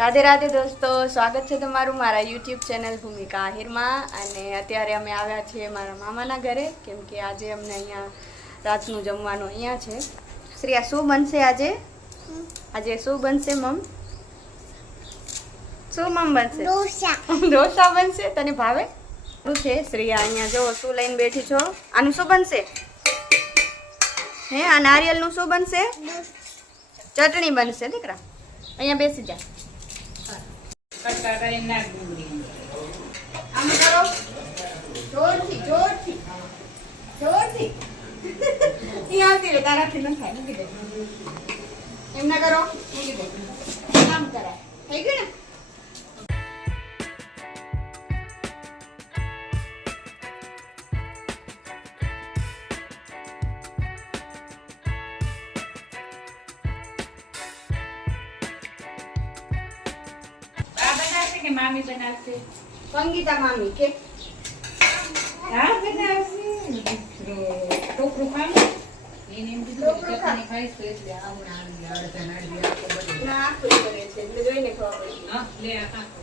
રાધે રાધે દોસ્તો, સ્વાગત છે તમારું મારા યુટ્યુબ ચેનલ ભૂમિકા આહિરમાં. અને અત્યારે અમે આવ્યા છીએ મારા મામાના ઘરે, કેમ કે આજે અમને અહીંયા રાતનું જમવાનું અહીંયા છે. શ્રેયા, શું બનશે આજે? આજે શું બનશે મમ? શું મમ બનશે? ઢોસા બનશે. તને ભાવે? શું છે શ્રેયા? અહીંયા જો શું લઈને બેઠી છો? આનું શું બનશે? હે, આ નારિયેલનું શું બનશે? ચટણી બનશે દીકરા. અહીંયા બેસી જા. આમ કરો, જોરથી જોરથી જોરથી. અહીંયા આવતી રે, તારાથી ન થાય. મૂકી દે. એમ ના કરો, મૂકી દે. આમ કરાય. થઈ ગયું ને? કે મામી બનાવશે? સંગીતા મામી કે હા બનાવશે. ટોકરું ખાવું એને એમ કીધું કે ચટણી ખાઈશ તો એટલે આવું આડી અડધા નાડી આખો બધું ના આખું કરે છે એટલે જોઈને ખબર પડી. હા લે આ ખાખો.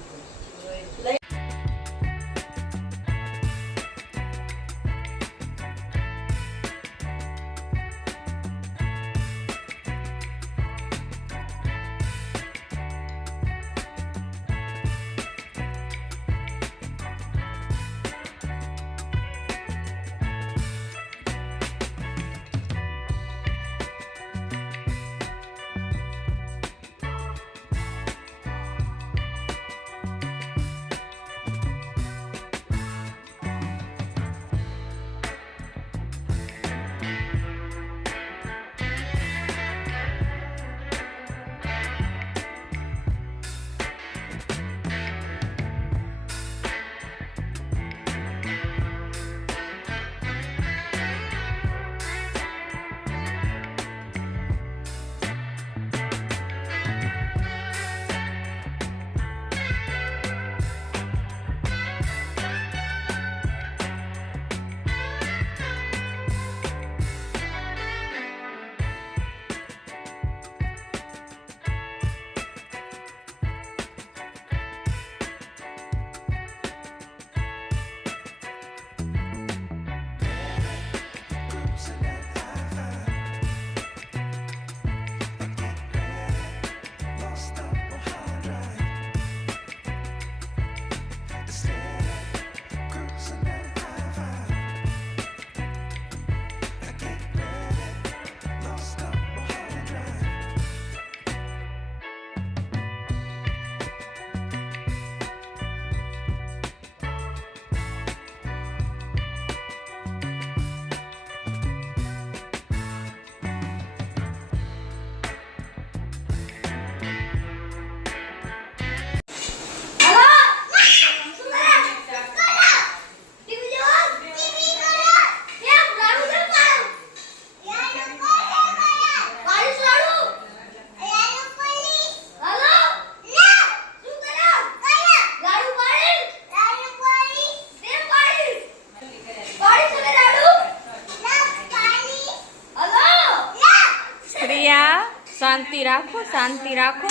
શાંતિ રાખો, શાંતિ રાખો.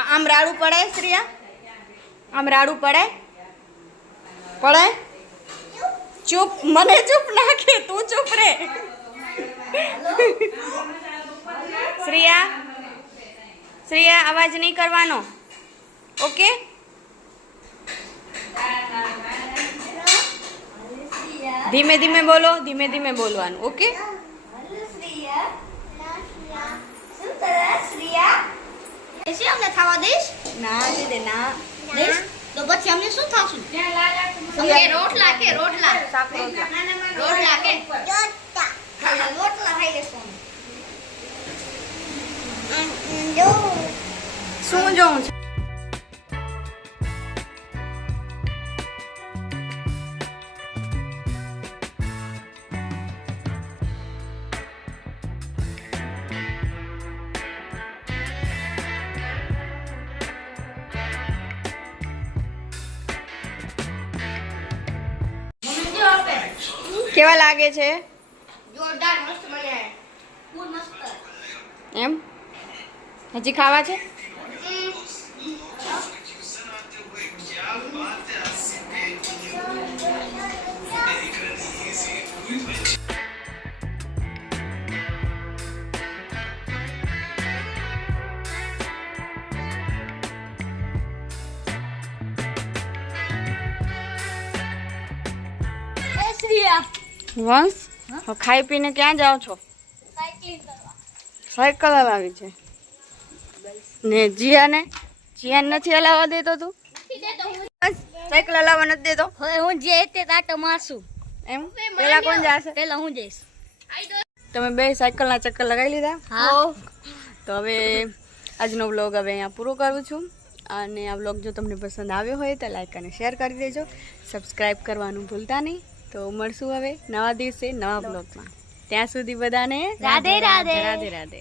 આમ રાડું પડાય શ્રેયા? આમ રાડું પડાય? પડાય? ચૂપ, મને ચૂપ નાખે, તું ચૂપ રે. શ્રેયા, શ્રેયા અવાજ નહીં કરવાનો, ઓકે? ધીમે ધીમે બોલો, ધીમે ધીમે બોલવાનું, ઓકે? અમને ખાવા દઈશ? ના દીદે ના. દઈશ તો પછી અમને શું થાશું? રોટલા કે રોટલા રોટલા કે રોટલા ખાઈ લેશું. શું જોઉં છે? કેવા લાગે છે? જોરદાર મસ્ત બન્યા. ફૂલ મસ્ત. એમ હજી ખાવા છે? વંશ હવે ખાઈ પીને ક્યાં જાઓ છો? સાયકલ હલાવી છે ને જીયાને નથી હલાવવા દેતો તું? સાયકલ હલાવવા નથી દેતો? હવે હું જે તે કાંટો મારશું. એમ પેલા કોણ જશે? પેલા હું જઈશ. તમે બે સાયકલના ચક્કર લગાવી લીધા? હા. તો હવે આજનો વ્લોગ હવે અહીંયા પૂરો કરું છું અને આ વ્લોગ જો તમને પસંદ આવ્યો હોય તો લાઈક અને શેર કરી દેજો, સબસ્ક્રાઈબ કરવાનું ભૂલતા નહીં. તો મળશું હવે નવા દિવસે નવા બ્લોગમાં. ત્યાં સુધી બધાને રાધે રાધે. રાધે રાધે.